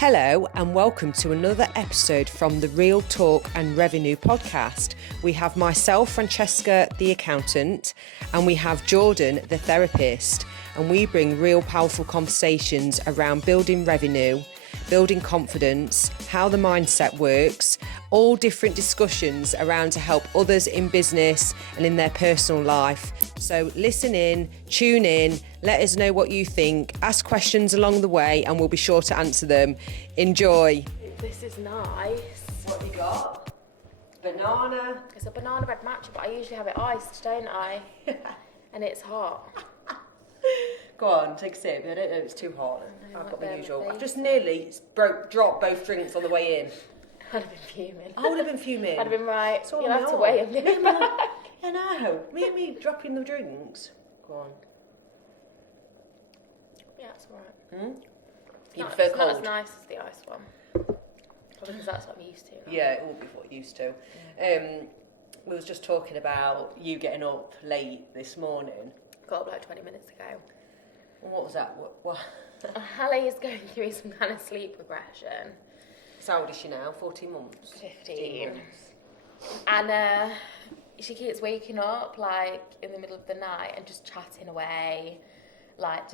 Hello and welcome to another episode from the Real Talk and Revenue podcast. We have myself, Francesca, the accountant, and we have Jordan, the therapist, and we bring real powerful conversations around building revenue, building confidence, how the mindset works, all different discussions around to help others in business and in their personal life. So listen in, tune in, let us know what you think, ask questions along the way and we'll be sure to answer them. Enjoy. This is nice. What have you got? Banana. It's a banana bread matcha, but I usually have it iced, don't I? And it's hot. Go on, take a sip. I don't know if it's too hot. I've got my usual. face. I've just nearly dropped both drinks on the way in. I'd have been fuming. I would have been fuming. I'd have been right. It's all You'll have to on. wait a minute. I know. Me dropping the drinks. Go on. Yeah, it's alright. You It's prefer not as cold? nice as the iced one. Probably because that's what I'm used to. now. Yeah, it will be what you used to. We was just talking about you getting up late this morning. Got up like 20 minutes ago. What was that? What? Hallie is going through some kind of sleep regression. How old is she now? 14 months? 15. months. And she keeps waking up like in the middle of the night and just chatting away, like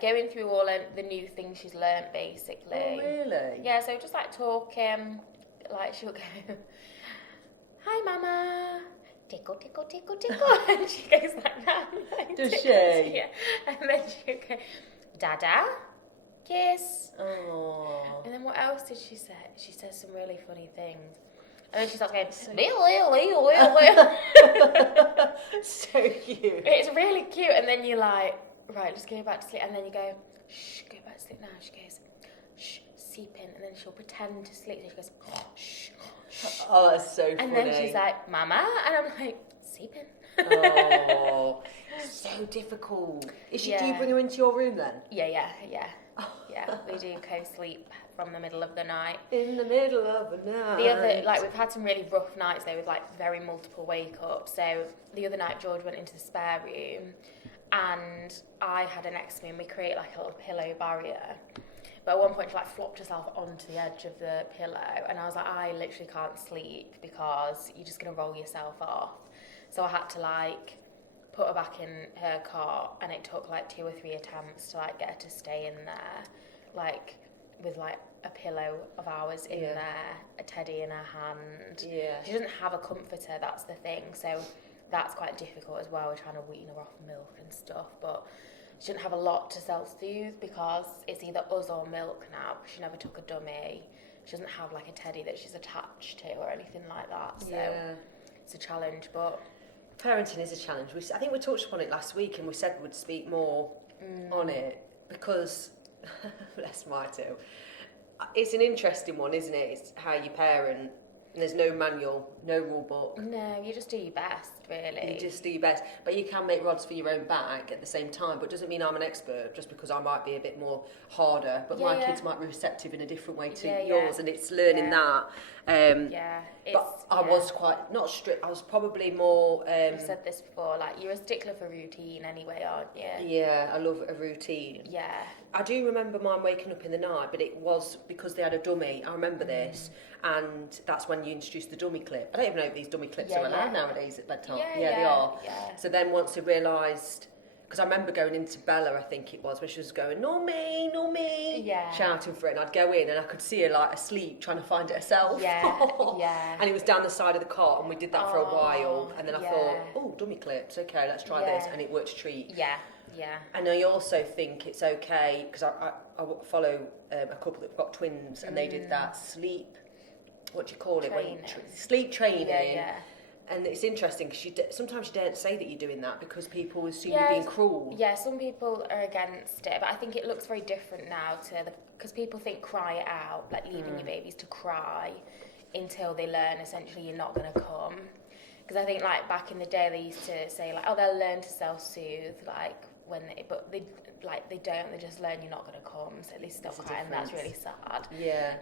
going through all the new things she's learnt basically. Oh, really? Yeah, so just like talking, like she'll go, "Hi, Mama." Tickle, tickle, tickle, tickle. And she goes like that. Like, Does tickles, she? Yeah. And then she'll go, "Dada, kiss." Oh. And then what else did she say? She says some really funny things. And then she starts going, "Leo." So cute. It's really cute. And then you're like, right, just go back to sleep. And then you go, "Shh, go back to sleep now." She goes, "Shh, sleep in." And then she'll pretend to sleep. And she goes, "Shh, shh." Oh, that's so funny. And then she's like, "Mama." And I'm like, "Sleep in." Oh, so difficult. Do you bring her into your room then? Yeah. Yeah, we do co-sleep from the middle of the night. In the middle of the night. The other, we've had some really rough nights though with very multiple wake-ups. So the other night George went into the spare room and I had her next to me and we create a little pillow barrier. But at one point she flopped herself onto the edge of the pillow and I was like, I literally can't sleep because you're just going to roll yourself off. So I had to put her back in her cot and it took 2 or 3 attempts to get her to stay in there, with a pillow of ours in there, a teddy in her hand. Yeah. She doesn't have a comforter, that's the thing. So that's quite difficult as well. We're trying to wean her off milk and stuff, but she didn't have a lot to self-soothe because it's either us or milk now. She never took a dummy. She doesn't have a teddy that she's attached to or anything like that. So it's a challenge, but parenting is a challenge. I think we touched upon it last week and we said we'd speak more on it because, bless my two, it's an interesting one, isn't it? It's how you parent. And there's no manual, no rule book. no, you just do your best, really. You just do your best. But you can make rods for your own back at the same time. But it doesn't mean I'm an expert just because I might be a bit more harder. But my kids might be receptive in a different way to yours. And it's learning that. But I was quite, not strict, I was probably more... You've said this before, you're a stickler for routine anyway, aren't you? Yeah, I love a routine. Yeah. I do remember mine waking up in the night, but it was because they had a dummy. I remember this, and that's when you introduced the dummy clip. I don't even know if these dummy clips are allowed nowadays at bedtime. Yeah, they are. Yeah. So then once I realised, because I remember going into Bella, I think it was, where she was going, "No me," shouting for it, and I'd go in and I could see her asleep trying to find it herself. Yeah. And it was down the side of the cot, and we did that for a while, and then I thought, oh, dummy clips, okay, let's try this, and it worked a treat. Yeah. And I also think it's okay, because I follow a couple that've got twins, and they did that sleep, what do you call it? Sleep training. Yeah. And it's interesting, because sometimes you don't say that you're doing that, because people assume you're being cruel. Yeah, some people are against it, but I think it looks very different now because people think cry it out, leaving your babies to cry until they learn, essentially, you're not going to come. Because I think, back in the day, they used to say, they'll learn to self-soothe, but they don't, they just learn you're not going to come, so they stop crying, and that's really sad. Yeah.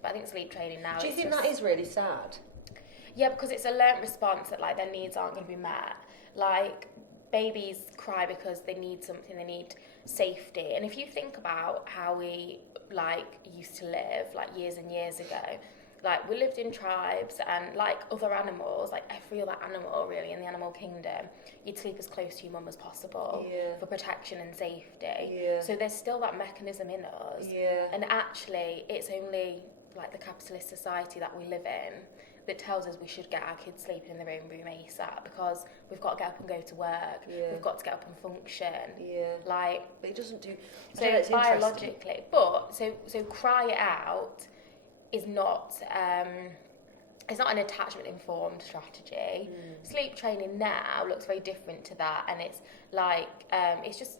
But I think sleep training now... Do you think that is really sad? Yeah, because it's a learnt response that their needs aren't going to be met. Babies cry because they need something, they need safety. And if you think about how we like used to live like years and years ago, like we lived in tribes, and like other animals, like every other animal really in the animal kingdom, you'd sleep as close to your mum as possible for protection and safety. So there's still that mechanism in us, and actually it's only like the capitalist society that we live in that tells us we should get our kids sleeping in their own room ASAP, because we've got to get up and go to work, we've got to get up and function. Like, but it doesn't do. So biologically, but so cry it out is not. It's not an attachment-informed strategy. Sleep training now looks very different to that, and it's like it's just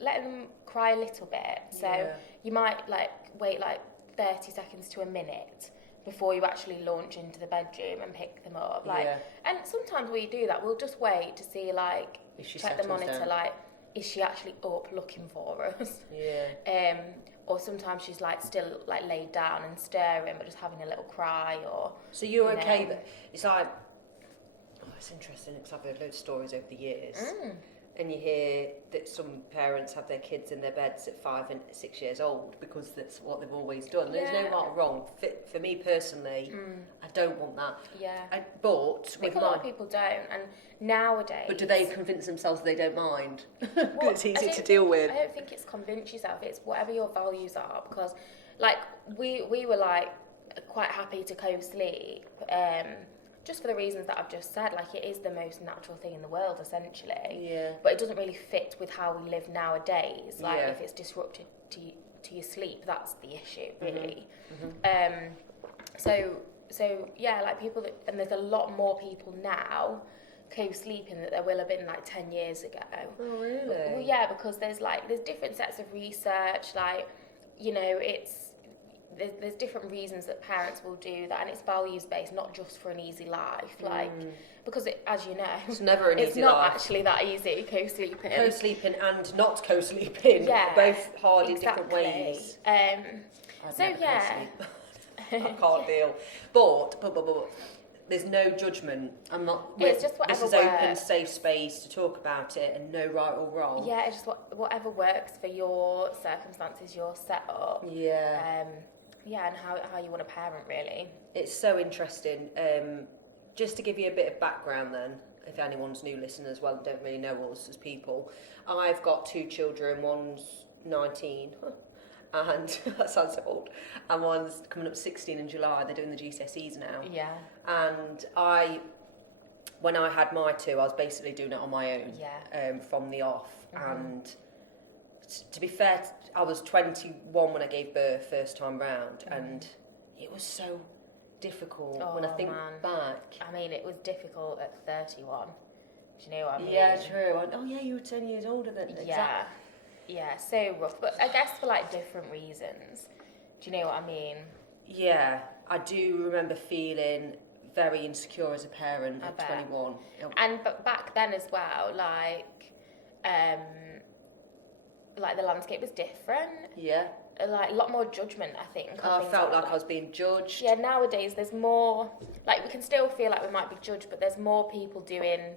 letting them cry a little bit. So you might like wait like 30 seconds to a minute before you actually launch into the bedroom and pick them up. Like, and sometimes we do that. We'll just wait to see, like, check the monitor, down. Like, is she actually up looking for us? Or sometimes she's like still like laid down and stirring, but just having a little cry. Or so you're okay, but it's like, it's interesting because I've heard loads of stories over the years. And you hear that some parents have their kids in their beds at 5 and 6 years old because that's what they've always done. There's no right or wrong. For me personally, I don't want that. But a lot of people don't, and nowadays. But do they convince themselves they don't mind? Well, it's easy to deal with. I don't think it's convince yourself. It's whatever your values are, because, like, we were like quite happy to co-sleep. Just for the reasons that I've just said, like it is the most natural thing in the world, essentially. But it doesn't really fit with how we live nowadays. Like if it's disrupted to your sleep, that's the issue, really. So yeah, like people that, and there's a lot more people now co-sleeping that there will have been like 10 years ago. Oh really? Well, yeah, because there's different sets of research. Like, you know, there's different reasons that parents will do that, and it's values based, not just for an easy life. Like, because as you know, it's never an easy life. It's not actually that easy co-sleeping and not co-sleeping. Both hard in different ways. So yeah, I can't deal. But there's no judgment. I'm not. It's just whatever This is open, safe space to talk about it, and no right or wrong. Yeah, it's just whatever works for your circumstances, your setup. And how you want to parent, really. It's so interesting. Just to give you a bit of background then, if anyone's new listening as well and don't really know us as people, I've got 2 children. One's 19, and that sounds so old, and one's coming up 16 in July. They're doing the GCSEs now. And when I had my 2, I was basically doing it on my own, from the off. And to be fair, I was 21 when I gave birth first time round, and it was so difficult when I think back. I mean, it was difficult at 31. Do you know what I mean? Yeah, true. You were 10 years older than exactly. Yeah, so rough. But I guess for like different reasons. Do you know what I mean? Yeah, I do remember feeling very insecure as a parent at 21. And but back then as well, like the landscape was different. Like a lot more judgment, I think. I felt like I was being judged. Yeah, nowadays there's more, like we can still feel like we might be judged, but there's more people doing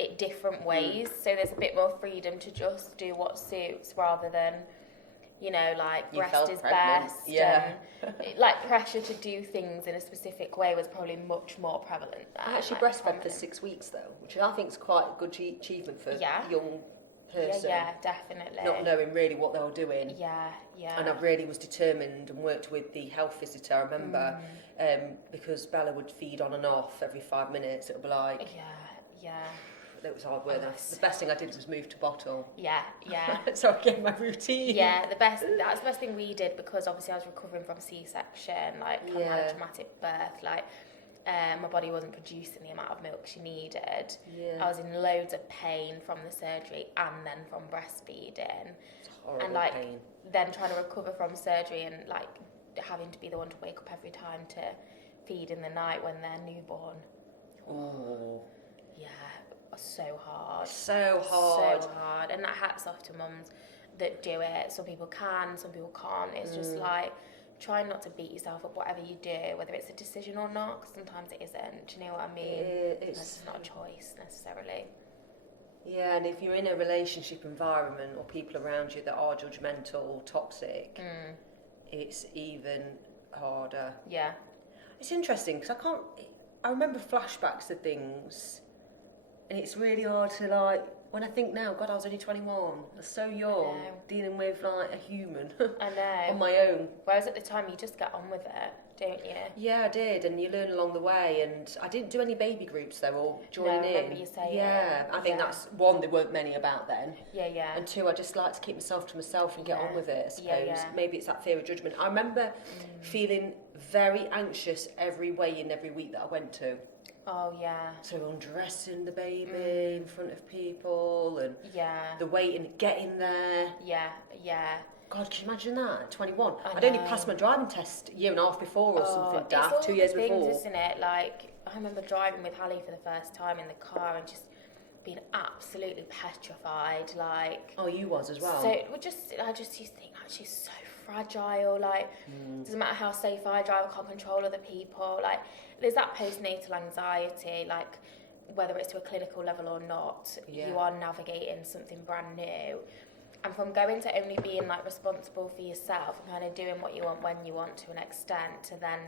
it different ways. So there's a bit more freedom to just do what suits, rather than, you know, like breast is pregnant. best. And like pressure to do things in a specific way was probably much more prevalent there. I actually breastfed for 6 weeks though, which I think is quite a good achievement for a young person. Yeah, definitely. Not knowing really what they were doing. Yeah. And I really was determined and worked with the health visitor, I remember, because Bella would feed on and off every 5 minutes. It would be like... Yeah. It was hard work. The best thing I did was move to bottle. Yeah. So I get my routine. Yeah, that's the best thing we did, because obviously I was recovering from C-section, like I had a traumatic birth, like my body wasn't producing the amount of milk she needed. I was in loads of pain from the surgery and then from breastfeeding. It's horrible and like pain. Then trying to recover from surgery and like having to be the one to wake up every time to feed in the night when they're newborn. Oh. Yeah. So hard. And that hats off to mums that do it. Some people can, some people can't. It's just like trying not to beat yourself up whatever you do, whether it's a decision or not, because sometimes it isn't. Do you know what I mean? It's not a choice necessarily. Yeah, and if you're in a relationship environment or people around you that are judgmental or toxic, it's even harder. Yeah. It's interesting because I remember flashbacks to things, and it's really hard to like, when I think now, God, I was only 21, I was so young, dealing with like a human I know. on my own. Whereas at the time you just get on with it, don't you? Yeah, I did, and you learn along the way, and I didn't do any baby groups though, or joining in. I remember you saying. Yeah, I think that's one, there weren't many about then. Yeah. And two, I just like to keep myself to myself and get on with it, I suppose. Yeah. Maybe it's that fear of judgment. I remember feeling very anxious every weigh-in every week that I went to. Oh, yeah. So undressing the baby in front of people, and Yeah. the waiting, getting there. Yeah. God, can you imagine that? 21. I I'd only know. passed my driving test a year and a half before or something It's daft, all 2 the years things, before. isn't it? Like, I remember driving with Hallie for the first time in the car and just being absolutely petrified. Like, Oh, you was as well. so I just used to think, like, she's so fragile. Like, doesn't matter how safe I drive, I can't control other people. Like, there's that postnatal anxiety. Like, whether it's to a clinical level or not, you are navigating something brand new. And from going to only being like responsible for yourself and kind of doing what you want when you want to an extent, to then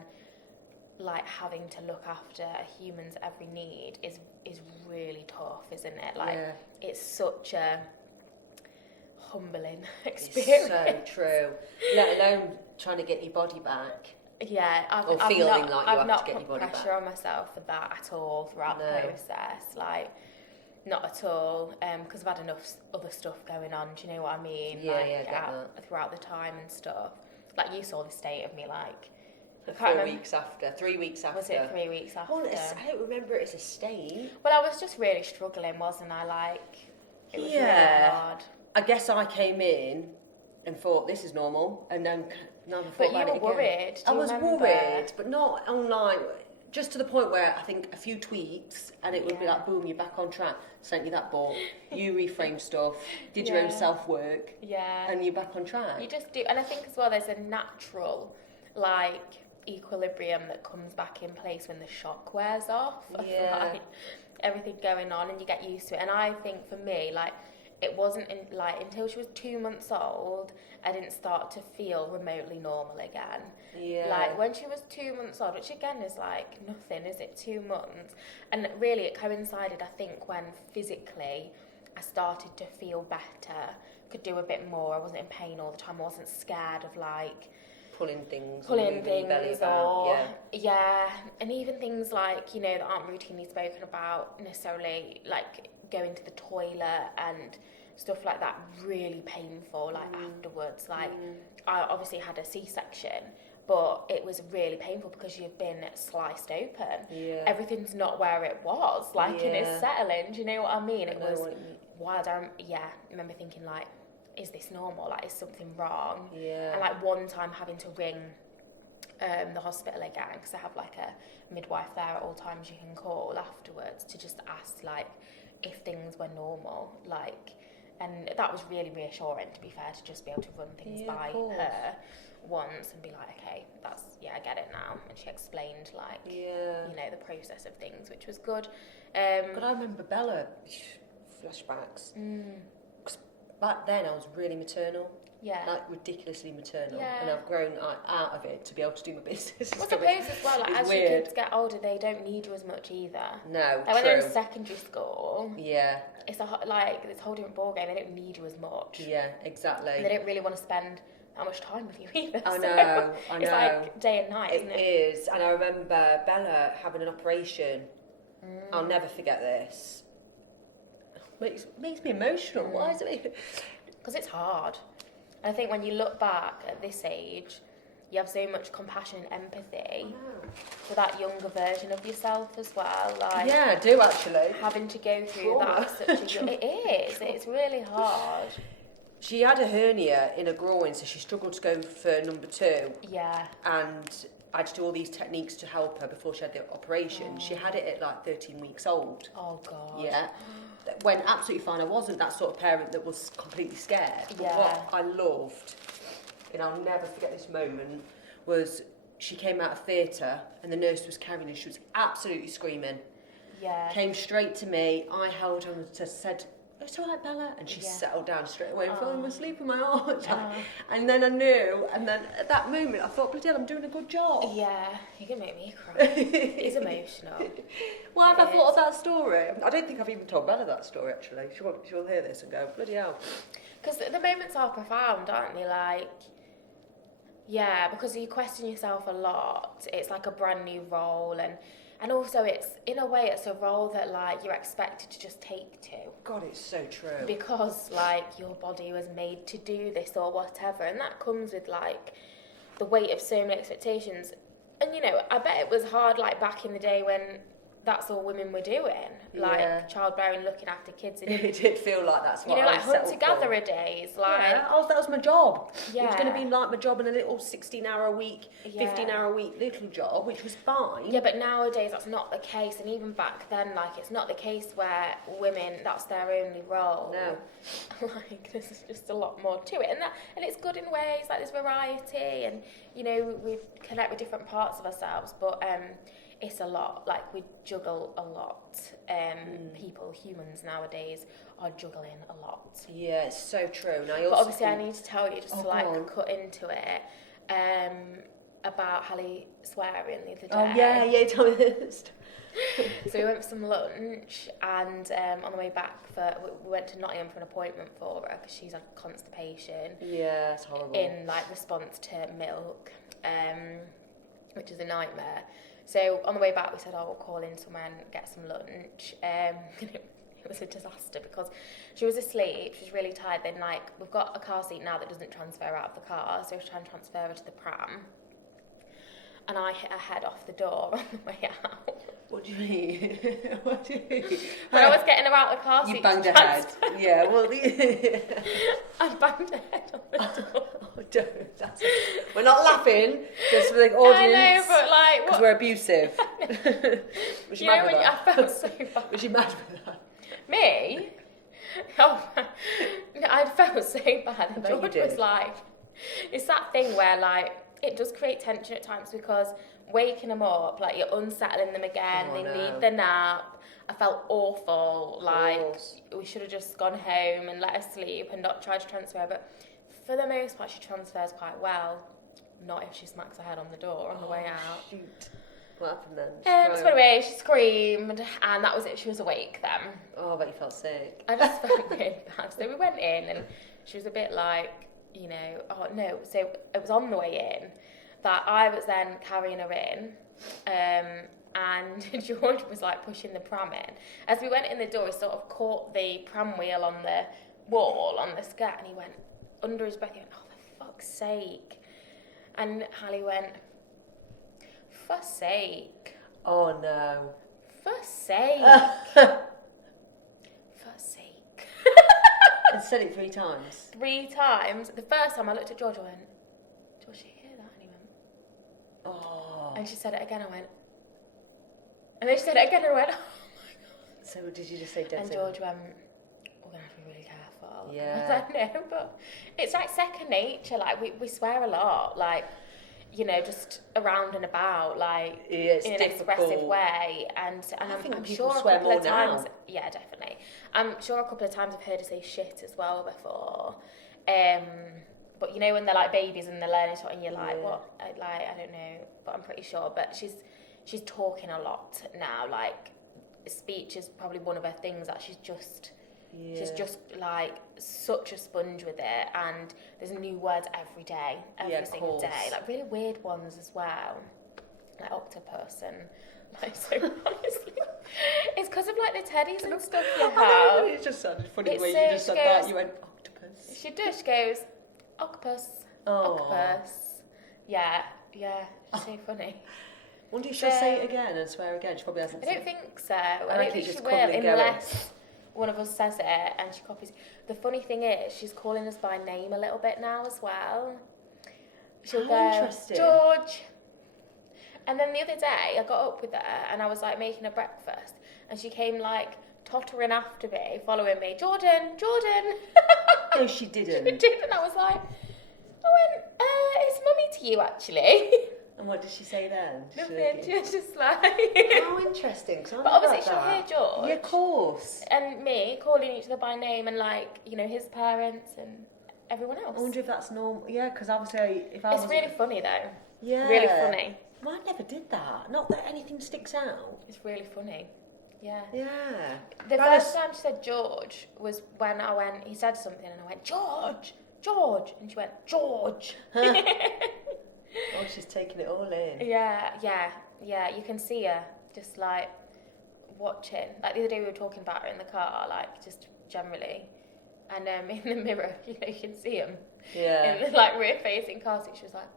like having to look after a human's every need is really tough, isn't it? Like it's such a humbling experience. It's so true. Let alone trying to get your body back. Yeah, I've like you have to get your body not put pressure on myself for that at all throughout the process. Like, not at all, because I've had enough other stuff going on. Do you know what I mean? Yeah, get that. Throughout the time and stuff. Like, you saw the state of me, like. 3 weeks after. Was it 3 weeks after? Well, I don't remember it as a state. Well, I was just really struggling, wasn't I? Like, it was really hard. I guess I came in and thought this is normal, and then never thought about it again. But you were worried. I was worried, but not on like, just to the point where I think a few tweaks and it would be like, boom, you're back on track. Sent you that book, you reframed stuff, did your own self work, and you're back on track. You just do, and I think as well there's a natural like equilibrium that comes back in place when the shock wears off. Like, everything going on, and you get used to it. And I think for me, like, it wasn't until she was 2 months old, I didn't start to feel remotely normal again. Yeah. Like, when she was 2 months old, which again is like nothing, is it? 2 months. And really it coincided, I think, when physically I started to feel better, could do a bit more. I wasn't in pain all the time. I wasn't scared of like pulling things or and even things like, you know, that aren't routinely spoken about necessarily, like going to the toilet and stuff like that, really painful, like afterwards. Like, I obviously had a C-section, but it was really painful because you've been sliced open. Everything's not where it was, like, and it's settling. Do you know what I mean? It was wild. I remember thinking, like, is this normal? Like, is something wrong? And like one time having to ring the hospital again, because I have like a midwife there at all times you can call afterwards to just ask like if things were normal, like, and that was really reassuring, to be fair, to just be able to run things by her once and be like, okay, that's I get it now. And she explained like you know, the process of things, which was good. But I remember Bella flashbacks. Back then I was really maternal. Like ridiculously maternal. And I've grown out of it to be able to do my business. Well, I suppose as well, like, as your kids get older, they don't need you as much either. No, like, when they're in secondary school, it's a it's a whole different ballgame. They don't need you as much. Yeah, exactly. And they don't really want to spend that much time with you either. I know. It's like day and night, isn't it? It is. And I remember Bella having an operation. I'll never forget this. Makes me emotional. Why is it? Because it's hard. And I think when you look back at this age, you have so much compassion and empathy for that younger version of yourself as well. Like, I do actually. Having to go through that at such a it is. It's really hard. She had a hernia in her groin, so she struggled to go for number 2. And I had to do all these techniques to help her before she had the operation. She had it at like 13 weeks old. Oh God. When absolutely fine. I wasn't that sort of parent that was completely scared. But what I loved, and I'll never forget this moment, was she came out of theatre and the nurse was carrying her. She was absolutely screaming. Came straight to me. I held her and said, it's all right, Bella. And she settled down straight away and falling asleep in my arms. And then I knew, and then at that moment I thought, bloody hell, I'm doing a good job. Yeah, you can make me cry. It's emotional. Well, have I thought of that story? I don't think I've even told Bella that story, actually. She'll hear this and go, bloody hell. Because the moments are profound, aren't they? Like, yeah, because you question yourself a lot. It's like a brand new role, and also it's, in a way, it's a role that, like, you're expected to just take to. God, it's so true. Because, like, your body was made to do this or whatever, and that comes with, like, the weight of so many expectations. And, you know, I bet it was hard, like, back in the day when that's all women were doing, like childbearing, looking after kids. And it did feel like that's what you know, I like hunter-gatherer days. Like, that was my job. Yeah. It was going to be like my job in a little 16-hour-a-week, 15-hour-a-week little job, which was fine. Yeah, but nowadays that's not the case, and even back then, like, it's not the case where women, that's their only role. No. Like, there's just a lot more to it, and it's good in ways, like, there's variety, and, you know, we connect with different parts of ourselves, but it's a lot. Like, we juggle a lot. Humans nowadays are juggling a lot. Yeah, it's so true. Now, but obviously I need to tell you, just to like cut into it, about Hallie swearing the other day. Oh yeah, tell me this. So we went for some lunch, and on the way back, we went to Nottingham for an appointment for her because she's had constipation. Yeah, it's horrible. In, like, response to milk, which is a nightmare. So on the way back, we said, we'll call in somewhere and get some lunch. It was a disaster because she was asleep, she was really tired. Then, like, we've got a car seat now that doesn't transfer out of the car, so we trying to transfer her to the pram. And I hit her head off the door on the way out. What do you mean? What do you mean? When I was getting her out of the car seat, you banged her head. Yeah, well, I banged her head on the door. Don't. We're not laughing, just for the audience. I know, but like, because we're abusive. Was she mad with that? I felt so bad. Was she mad with that? Me? Oh, I felt so bad. And George was like, it's that thing where, like, it does create tension at times because waking them up, like, you're unsettling them again, they need the nap. I felt awful, like, we should have just gone home and let her sleep and not tried to transfer, but for the most part she transfers quite well, not if she smacks her head on the door on the way out. Shoot. What happened then? So anyway, she screamed, and that was it. She was awake then. Oh, but you felt sick. I just felt really bad. So we went in, and she was a bit like, you know, oh no. So it was on the way in that I was then carrying her in, and George was like pushing the pram in. As we went in the door, he sort of caught the pram wheel on the wall, on the skirt, and he went under his breath. He went, "Oh, for fuck's sake!" And Hallie went, "For sake." Oh no. For sake. For sake. And said it 3 times. 3 times. The first time I looked at George, I went, "George, did you hear that?" And he went, "Oh." And she said it again, I went, and then she said it again, and I went, "Oh my God." So did you just say dead? And George went, "We're going to have to be really careful." Yeah. I was like, "No," but it's like second nature. Like, we swear a lot. Like, you know, just around and about, like, in an expressive way. And I'm sure a couple of times, yeah, definitely. I'm sure a couple of times I've heard her say shit as well before. But you know, when they're like babies and they're learning something, you're like, what? Like, I don't know, but I'm pretty sure. But she's talking a lot now. Like, speech is probably one of her things that she's just like such a sponge with it, and there's new words every day, every single day, like really weird ones as well, like octopus and like, so honestly, it's because of like the teddies and stuff you have. I know, it just sounded funny the way you just said that. You went octopus. She does. She goes octopus, octopus. Yeah, she's so funny. Wonder if she'll say it again and swear again. She probably hasn't. I don't think so. I don't think she will, unless one of us says it and she copies. The funny thing is, she's calling us by name a little bit now as well. She'll go, "George." And then the other day, I got up with her and I was like making her breakfast, and she came like tottering after me, following me. "Jordan." No, she didn't. She did, and I was like, it's Mummy to you, actually. And what did she say then? Nothing. She was just like. How interesting. But obviously she'll hear George. Yeah, of course. And me calling each other by name and like, you know, his parents and everyone else. I wonder if that's normal. Yeah, because obviously if I It's really funny though. Yeah. Really funny. Well, I never did that. Not that anything sticks out. It's really funny. Yeah. Yeah. The first time she said George was when I went, he said something and I went, George, George. And she went, George. Oh, she's taking it all in. Yeah. You can see her just like watching. Like the other day we were talking about her in the car, like just generally. And in the mirror, you know, you can see him. Yeah. In the like rear-facing car seat, she was like.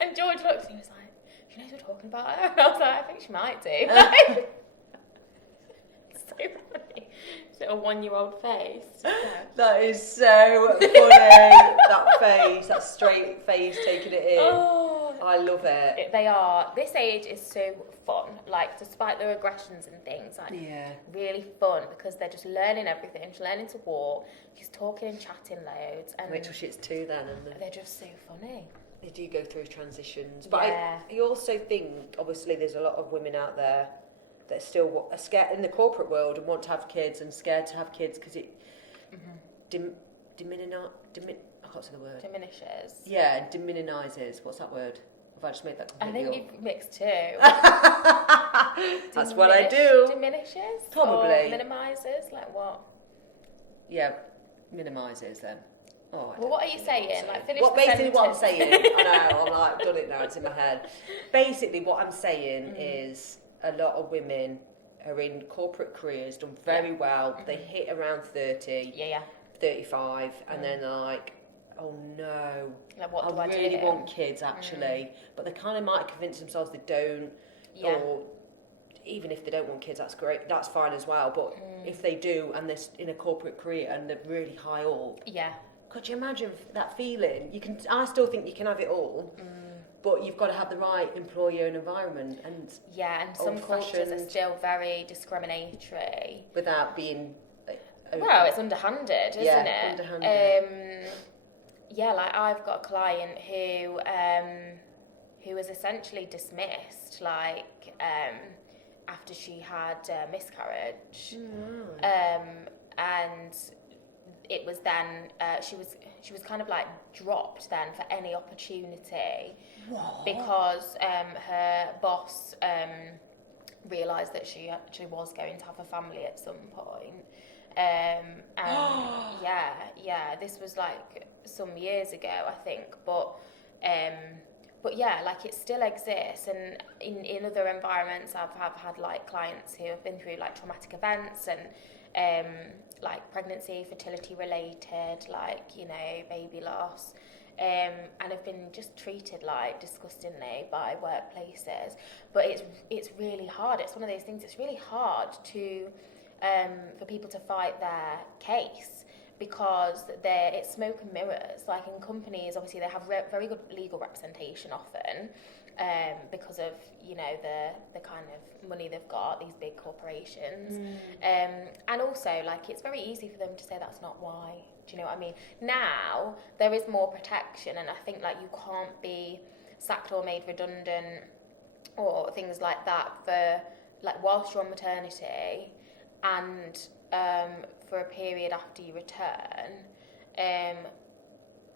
And George looked and he was like, she knows we're talking about her. And I was like, I think she might do. It's so funny. It's a 1-year-old face. Yeah. That is so funny. That face, that straight face taking it in. Oh, I love it. They are. This age is so fun. Like, despite their aggressions and things, like, really fun because they're just learning everything. She's learning to walk. She's talking and chatting loads. And wait till she's 2 then. And they're just so funny. They do go through transitions. But I also think, obviously, there's a lot of women out there that still are scared in the corporate world and want to have kids and scared to have kids because it I can't say the word. Diminishes. Yeah, diminizes. What's that word? Have I just made that completely I think you've mixed two. That's what I do. Diminishes? Probably. Or minimises? Like what? Yeah, minimises then. Oh, well, what are you saying? Like, finish what the basically sentence. what I'm saying? I know, I'm like, done it now, it's in my head. Basically, what I'm saying is a lot of women are in corporate careers, done very well. They hit around 30, 35, and then they're like, oh no, like, what do I really do? want kids actually. But they kind of might convince themselves they don't, or even if they don't want kids, that's great, that's fine as well. But if they do and they're in a corporate career and they're really high up, could you imagine that feeling? I still think you can have it all, but you've got to have the right employer and environment. And and some cultures are still very discriminatory without being. Well, it's underhanded, isn't it? Underhanded. Like I've got a client who was essentially dismissed, like after she had a miscarriage, and it was then she was kind of like dropped then for any opportunity. What? Because her boss realised that she actually was going to have a family at some point. And this was like some years ago, I think, but yeah, like it still exists. And in other environments, I've had like clients who have been through like traumatic events and like pregnancy, fertility related, like, you know, baby loss, and have been just treated like disgustingly by workplaces. But it's really hard. It's one of those things. It's really hard to for people to fight their case, because it's smoke and mirrors. Like in companies, obviously they have very good legal representation often, because of, you know, the kind of money they've got, these big corporations, and also like it's very easy for them to say that's not why. Do you know what I mean? Now there is more protection, and I think like you can't be sacked or made redundant or things like that for like whilst you're on maternity and for a period after you return, and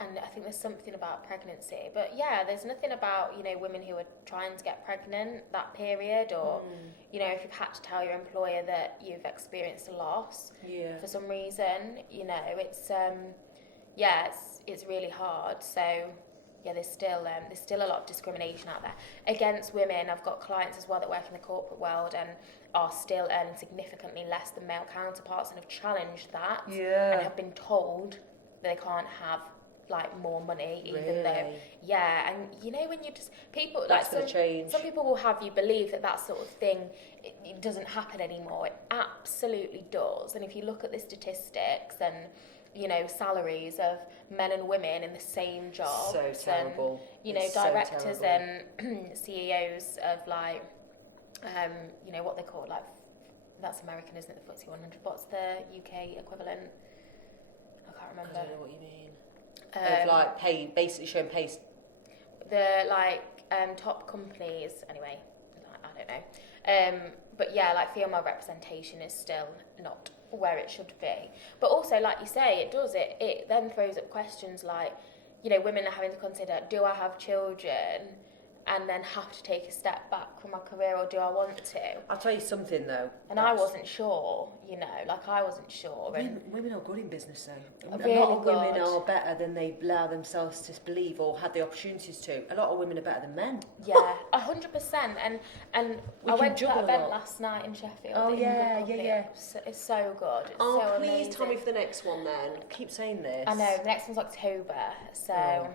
I think there's something about pregnancy. But yeah, there's nothing about, you know, women who are trying to get pregnant that period, or you know, if you've had to tell your employer that you've experienced a loss for some reason, you know, it's it's really hard. So yeah, there's still a lot of discrimination out there against women. I've got clients as well that work in the corporate world and are still earning significantly less than male counterparts, and have challenged that and have been told they can't have like more money, even though and you know, when you just people that's like some people will have you believe that sort of thing it doesn't happen anymore. It absolutely does. And if you look at the statistics and, you know, salaries of men and women in the same job, so terrible. And, you know, it's directors and CEOs of like you know what they call, like, that's American, isn't it, the FTSE 100? What's the UK equivalent? I can't remember. I don't know what you mean. of like pay, basically showing pay. The like top companies, anyway, I don't know. But yeah, like female representation is still not where it should be. But also, like you say, it then throws up questions like, you know, women are having to consider, do I have children and then have to take a step back from my career, or do I want to? I'll tell you something though. And I wasn't sure, you know, I wasn't sure. Women are good in business though. Really a lot of women good. are better than they allow themselves to believe or had the opportunities to. A lot of women are better than men. Yeah, 100%. And I went to that event last night in Sheffield. Oh yeah. It's so good. It's Oh, so please amazing. tell me for the next one then. Keep saying this. I know, the next one's October, so...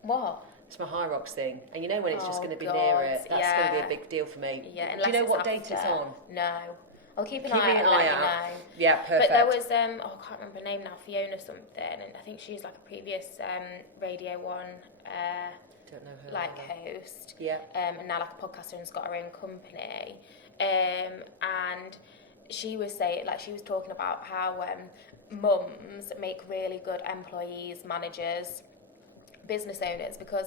What? It's my High Rocks thing. And you know when it's just going to be God, near it, that's going to yeah. be a big deal for me. Yeah, do you know unless what it's date it's after. on? No. I'll keep an Keep eye an out eye and let out. you know. Yeah, perfect. But there was, I can't remember her name now, Fiona something, and I think she's like a previous Radio 1 don't know her. like host. Yeah. And now like a podcaster and's got her own company. And she was saying, like she was talking about how mums make really good employees, managers, business owners, because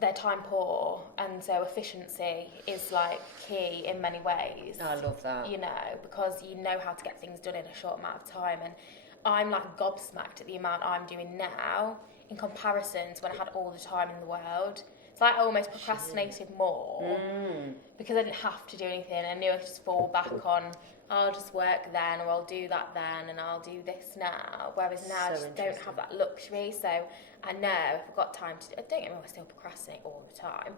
they're time poor, and so efficiency is like key in many ways. I love that. You know, because you know how to get things done in a short amount of time, and I'm like gobsmacked at the amount I'm doing now in comparison to when I had all the time in the world. It's like I almost procrastinated more because I didn't have to do anything. I knew I could just fall back on, I'll just work then, or I'll do that then, and I'll do this now. Whereas now I just don't have that luxury. So I know if I've got time to, don't get me wrong, I still procrastinate all the time.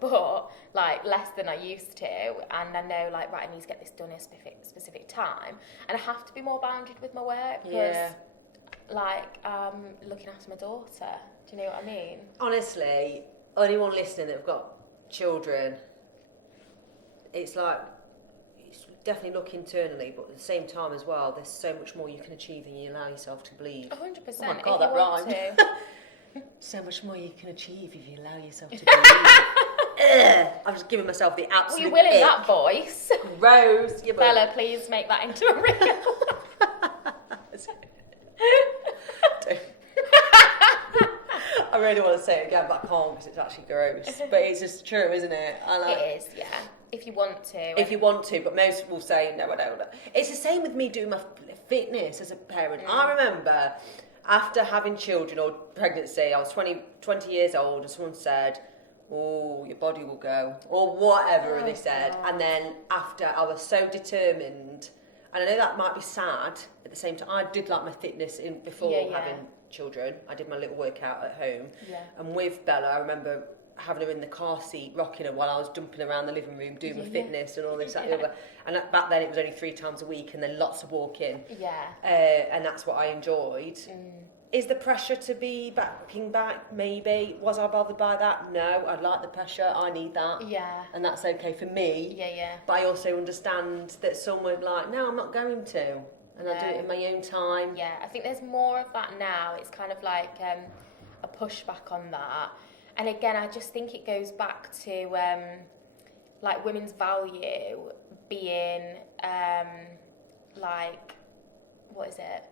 But like less than I used to, and I know like, right, I need to get this done in a specific time. And I have to be more bounded with my work because like looking after my daughter. Do you know what I mean? Honestly, anyone listening that have got children, it's like, definitely look internally, but at the same time as well, there's so much more you can achieve than you allow yourself to believe. 100%. Oh my God, that rhymed. So much more you can achieve if you allow yourself to believe. I'm just giving myself the absolute Well, you will in that voice. Rose, yeah, Bella, please make that into a reel. I really want to say it again, but I can't because it's actually gross. But it's just true, isn't it? It is, yeah. If you want to. If you want to, but most will say, no, I don't. It's the same with me doing my fitness as a parent. I remember after having children or pregnancy, I was 20 years old, and someone said, oh, your body will go, or whatever they said. God. And then after, I was so determined, and I know that might be sad at the same time. I did like my fitness before having children. I did my little workout at home. Yeah. And with Bella, I remember having her in the car seat, rocking her while I was jumping around the living room, doing my fitness and all this, that, and the other. And back then it was only 3 times a week, and then lots of walking. Yeah. And that's what I enjoyed. Is the pressure to be backing back? Maybe. Was I bothered by that? No. I like the pressure. I need that. Yeah. And that's okay for me. Yeah. But I also understand that some would like, no, I'm not going to. And I do it in my own time. Yeah, I think there's more of that now. It's kind of like a pushback on that. And again, I just think it goes back to like women's value being like, what is it?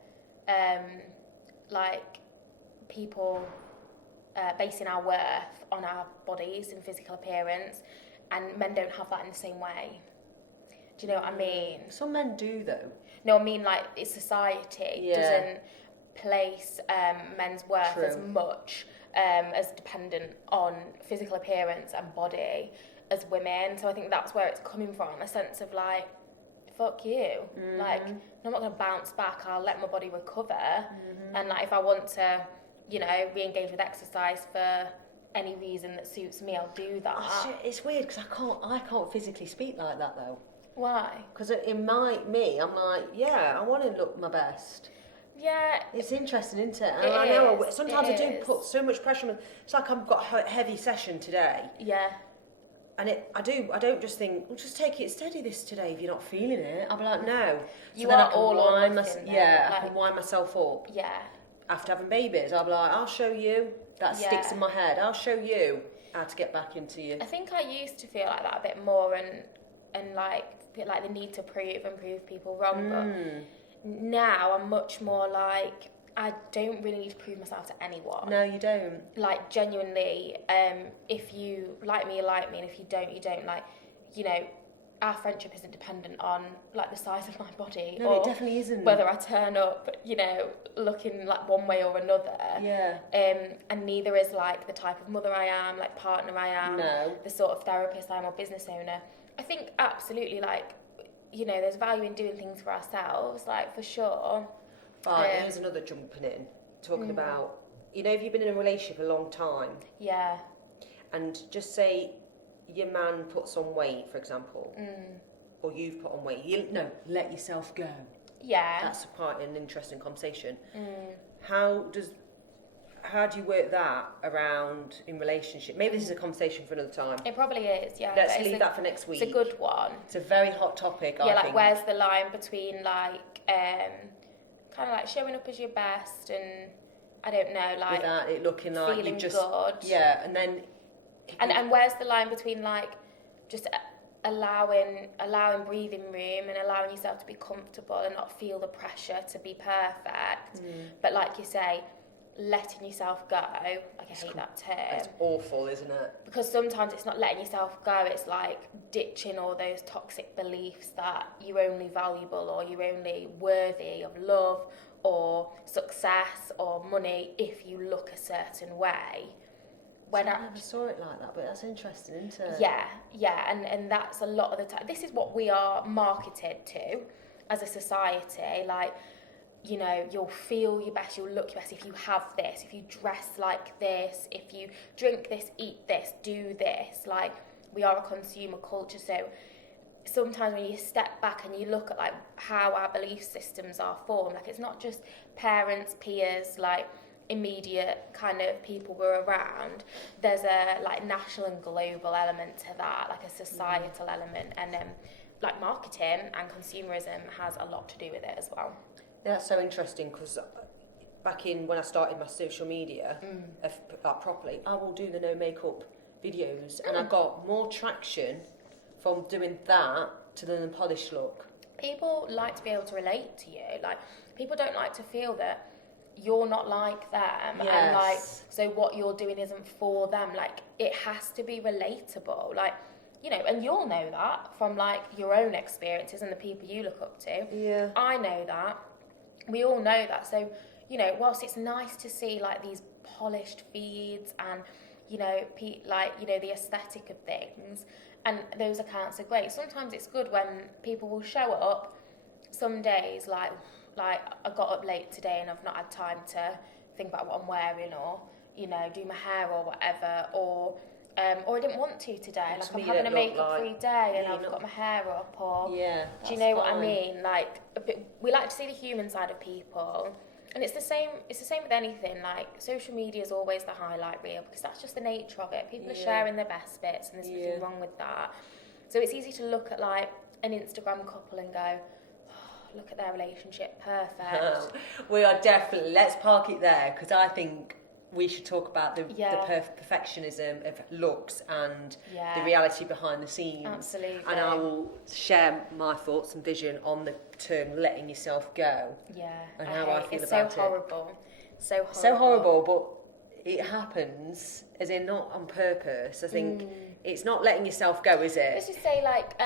Like people basing our worth on our bodies and physical appearance, and men don't have that in the same way. Do you know what I mean? Some men do though. No, I mean like society doesn't place men's worth as much as dependent on physical appearance and body as women. So I think that's where it's coming from, a sense of like, fuck you. Like, I'm not going to bounce back. I'll let my body recover. And like, if I want to, you know, re-engage with exercise for any reason that suits me, I'll do that. It's weird because I can't physically speak like that though. Why? Because in me, I'm like, I want to look my best. Yeah. It's interesting, isn't it? And I know sometimes I do put so much pressure on. It's like I've got a heavy session today. Yeah. And I don't just think, well, just take it steady this today if you're not feeling it. I'll be like, no. So you then are I can all wind I can wind myself up. Yeah. After having babies, I'll be like, I'll show you. That sticks in my head. I'll show you how to get back into you. I think I used to feel like that a bit more, and like the need to prove and prove people wrong. But now I'm much more like, I don't really need to prove myself to anyone. No, you don't. Like, genuinely, if you like me, you like me, and if you don't, you don't. Like, you know, our friendship isn't dependent on, like, the size of my body. No, or it definitely isn't. whether I turn up, you know, looking like one way or another. Yeah. And neither is, like, the type of mother I am, like, partner I am. No. The sort of therapist I am or business owner. I think absolutely, like, you know, there's value in doing things for ourselves, like, for sure. Right, here's another jumping in, talking about, you know, if you've been in a relationship a long time, Yeah. and just say your man puts on weight, for example, or you've put on weight, let yourself go. Yeah. That's quite an interesting conversation. How do you work that around in relationship? Maybe this is a conversation for another time. It probably is, yeah. Let's leave that for next week. It's a good one. It's a very hot topic, I think. Where's the line between, like, kind of like showing up as your best and, I don't know, like, without it looking like feeling you've just... good. Yeah, and then... And where's the line between, like, just allowing breathing room and allowing yourself to be comfortable and not feel the pressure to be perfect, but, like you say, letting yourself go. Like, I hate that term. It's awful, isn't it? Because sometimes it's not letting yourself go, it's like ditching all those toxic beliefs that you're only valuable or you're only worthy of love or success or money if you look a certain way. I never saw it like that, but that's interesting, isn't it? Yeah, and that's a lot of the time. This is what we are marketed to as a society, like, you know, you'll feel your best, you'll look your best if you have this, if you dress like this, if you drink this, eat this, do this. Like, we are a consumer culture, so sometimes when you step back and you look at, like, how our belief systems are formed, like, it's not just parents, peers, like, immediate kind of people we're around. There's a, like, national and global element to that, like a societal element, and like, marketing and consumerism has a lot to do with it as well. Yeah, that's so interesting, because back in when I started my social media properly, I will do the no makeup videos, and I got more traction from doing that to the polished look. People like to be able to relate to you. Like, people don't like to feel that you're not like them, and, like, so what you're doing isn't for them. Like, it has to be relatable, like, you know, and you'll know that from, like, your own experiences and the people you look up to. Yeah, I know that. We all know that. So, you know, whilst it's nice to see, like, these polished feeds and, you know, like, you know, the aesthetic of things, and those accounts are great, sometimes it's good when people will show up some days, like I got up late today and I've not had time to think about what I'm wearing, or, you know, do my hair or whatever, or I didn't want to today, like, I'm having a makeup-free day and I've got my hair up, or, do you know what I mean? Like, we like to see the human side of people, and it's the same with anything. Like, social media is always the highlight reel, because that's just the nature of it. People are sharing their best bits, and there's nothing wrong with that. So it's easy to look at, like, an Instagram couple and go, look at their relationship, perfect. We are definitely, let's park it there, because I think we should talk about the perfectionism of looks and the reality behind the scenes. Absolutely. And I will share my thoughts and vision on the term letting yourself go. Yeah. And how I feel it's about so horrible. So horrible, but it happens, as in not on purpose. I think it's not letting yourself go, is it? Let's just say, like,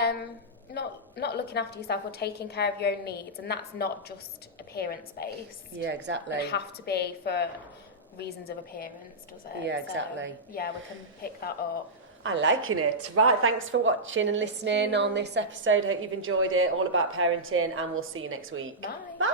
not looking after yourself or taking care of your own needs, and that's not just appearance based. Yeah, exactly. It have to be for reasons of appearance, does it? Yeah, exactly. So, yeah, we can pick that up. I'm liking it. Right, thanks for watching and listening on this episode. Hope you've enjoyed it. All about parenting, and we'll see you next week. Bye.